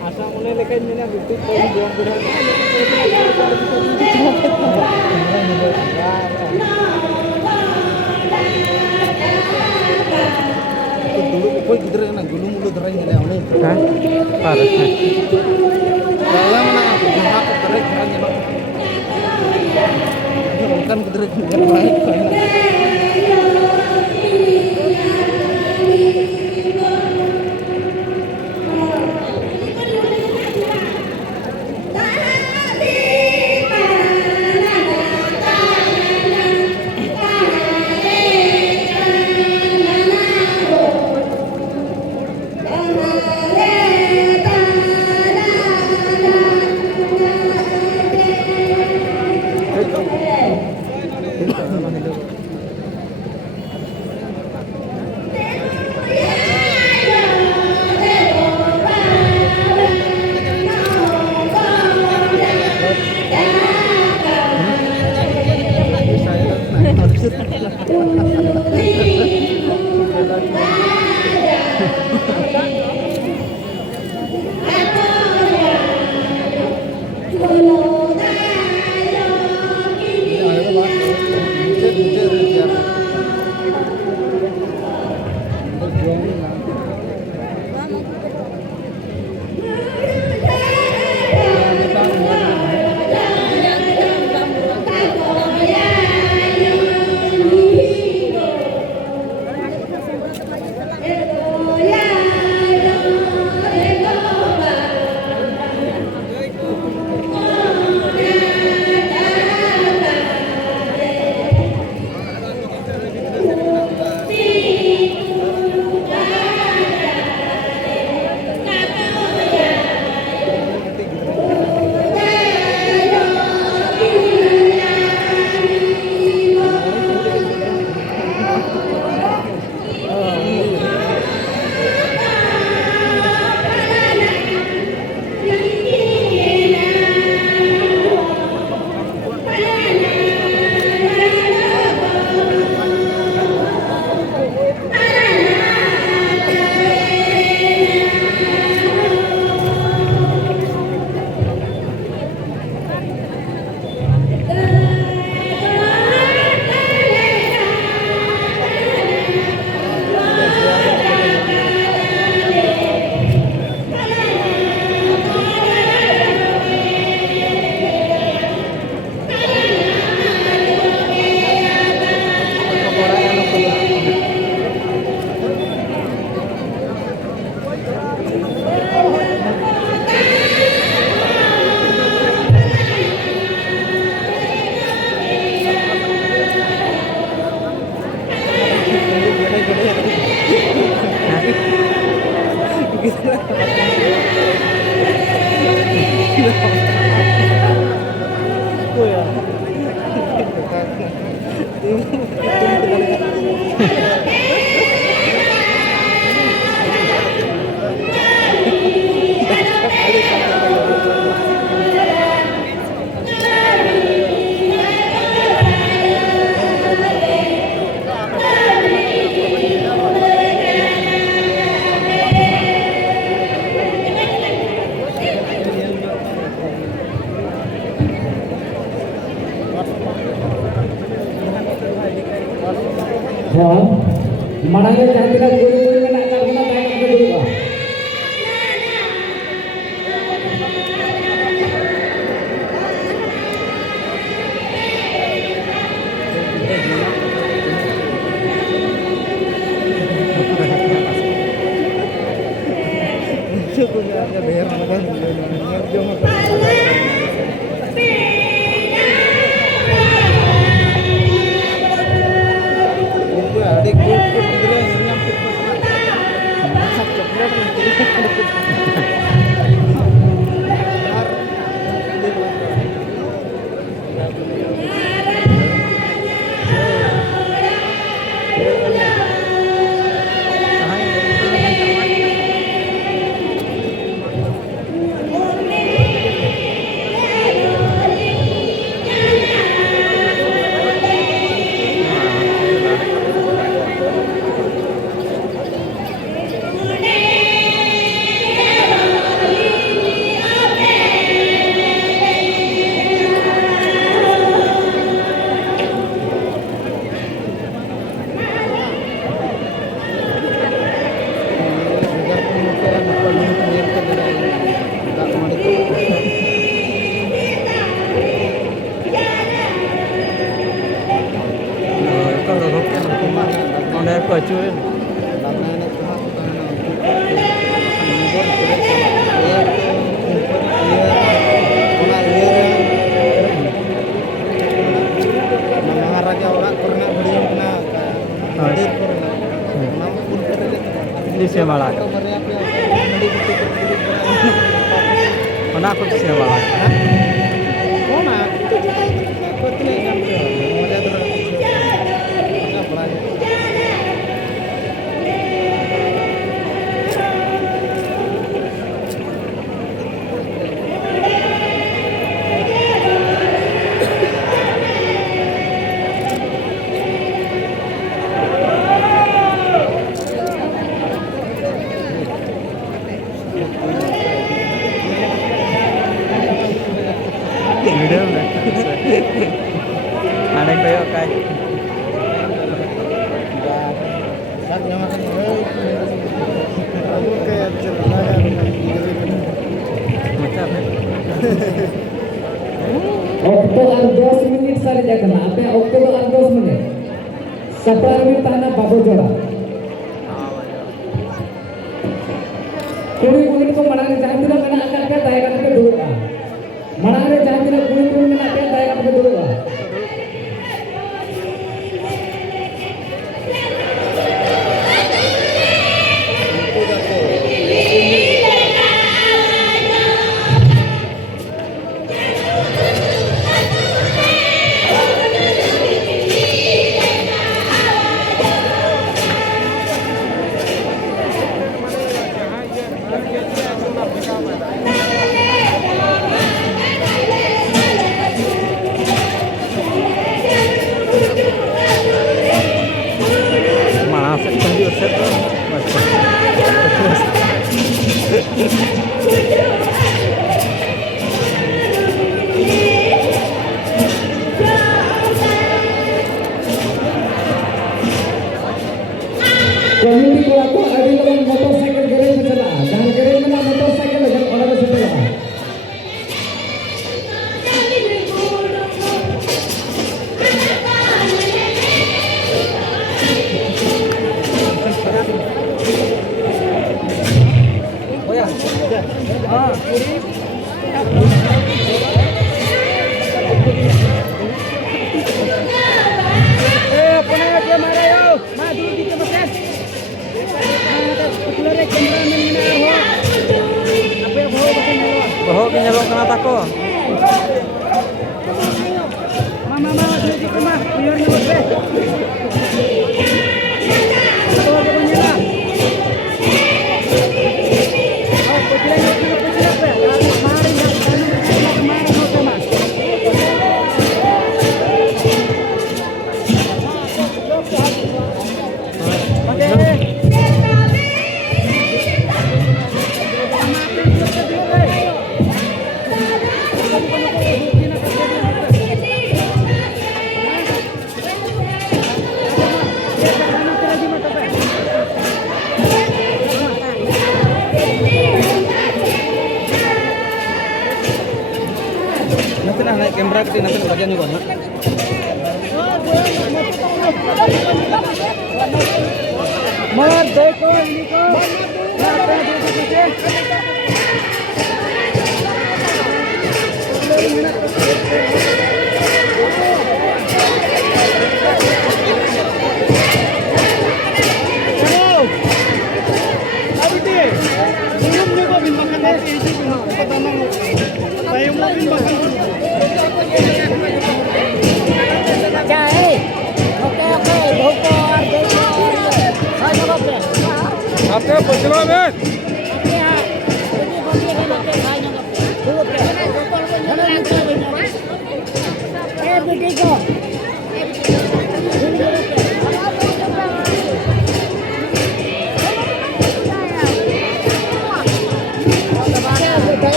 asa mulai lekai mina betul kau jom berada. Dulu koy gidra na gulung ulu darai nile awne. Hah? Parah. Dalam mana jahat darai darai nile. Bukan gidra nile baik kau. Marangnya jangan tidak guru-guru kena karena tayang kedua. ᱪᱮᱢᱟᱲᱟ ᱵᱟᱨᱭᱟ ᱯᱮᱭᱟ ᱱᱟᱹᱲᱤ ᱵᱩᱴᱟᱹ ᱠᱚ ᱫᱩᱲᱩᱵ ᱵᱟᱲᱟᱭᱟ ᱚᱱᱟ ᱠᱚ ᱪᱮᱢᱟᱲᱟ ᱚᱱᱟ ᱛᱤᱱᱟᱹᱜ ᱜᱟᱱ ᱪᱚ ᱢᱚᱡᱟ ᱫᱷᱟᱨᱟ ᱵᱩᱡᱷᱟᱹᱣ ᱵᱟᱲᱟ ᱧᱚᱜ वीडियो में आने को का Saat yang makan aku kayak cerita macam Okto আর 10 মিনিট সারে যাবে না আপনি okto আর 10 মিনিট সাপ্তাহে তানা বাবু জোড়া 20 মিনিট को मनाने जाते ना मैंने आकर के दाएं काट के दूंगा मनाने जाते ना 20 मिनट में आकर दाएं काट के दूंगा mana set tadi set community को आपको अभी लोग मोटरसाइकिल गैरेज में चला जहाँ गैरेज में ना मोटरसाइकिल है जब ऑर्डर से चला bohong ke nyelok kena tako nanti lah naik kamera kita nanti bagian juga nak mar देखो इनको आपके पचलो में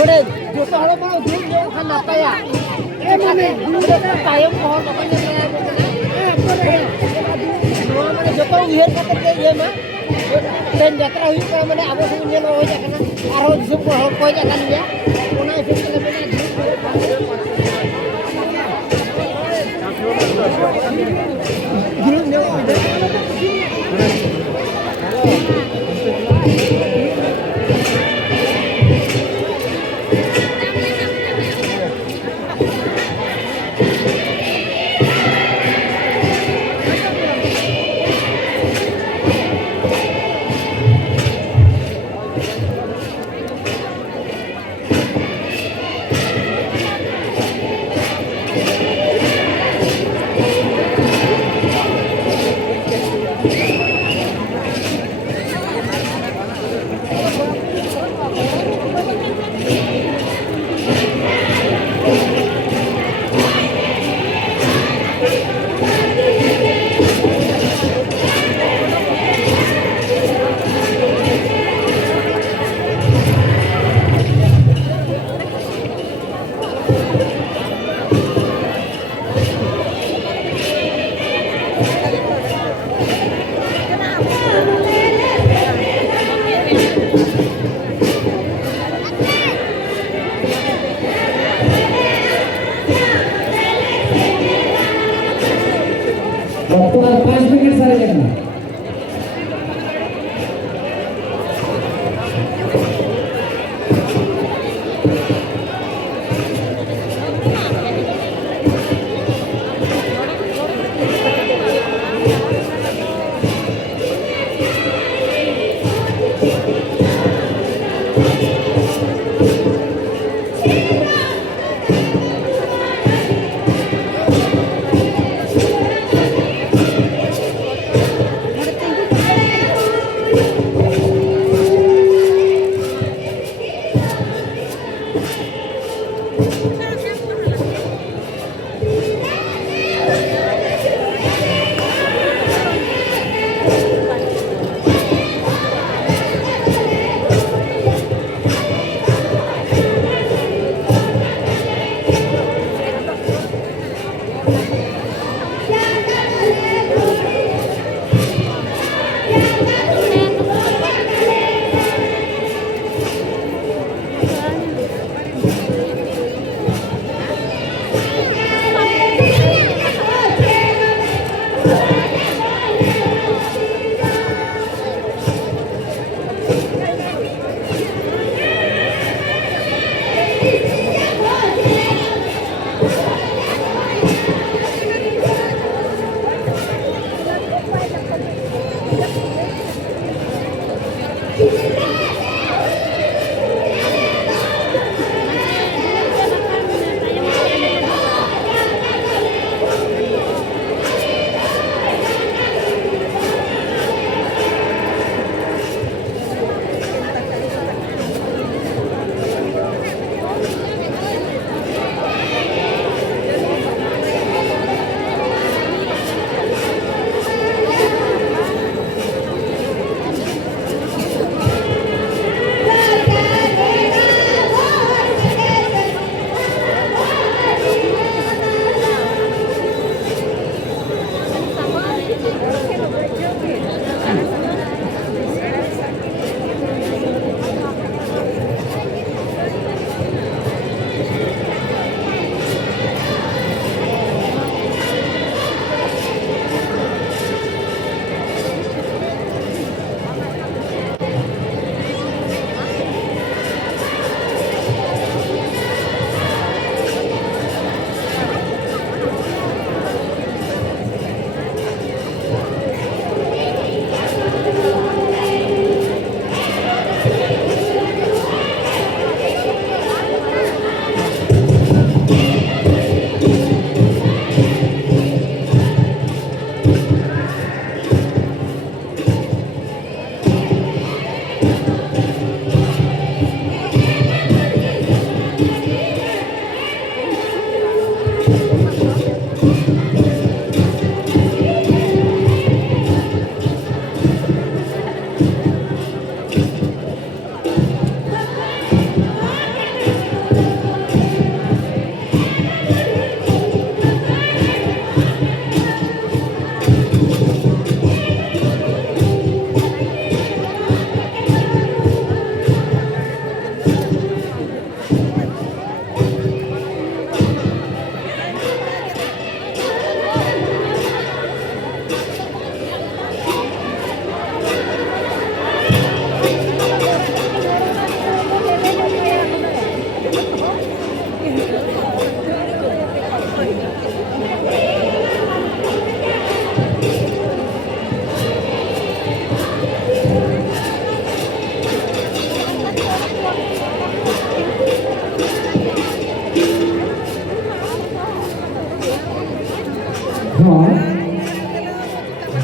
बड़े जो तो हड़ो बड़ो दूर जो खाना पाया ए माने टाइम और तो नहीं माने जो तो उहेर करते ये ना ट्रेन यात्रा हुई पर माने अब से ये हो जाकना आरो जिसम को हो जाकन ये ओना इसे के बिना Waktu 5 menit saja kena.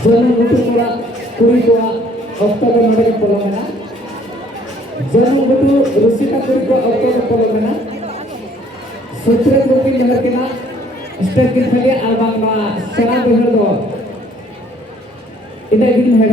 जनम गुटू कोड़ा कुड़ी कोड़ा ऑक्टो को नोडे के पोलो में ना जनम गुटू रुसिका कुड़ी को ऑक्टो के पोलो में ना सूत्र ग्रुपी नहर के ना स्टेट के खलिया आबांग ना सरा बहर दो इधर गिन है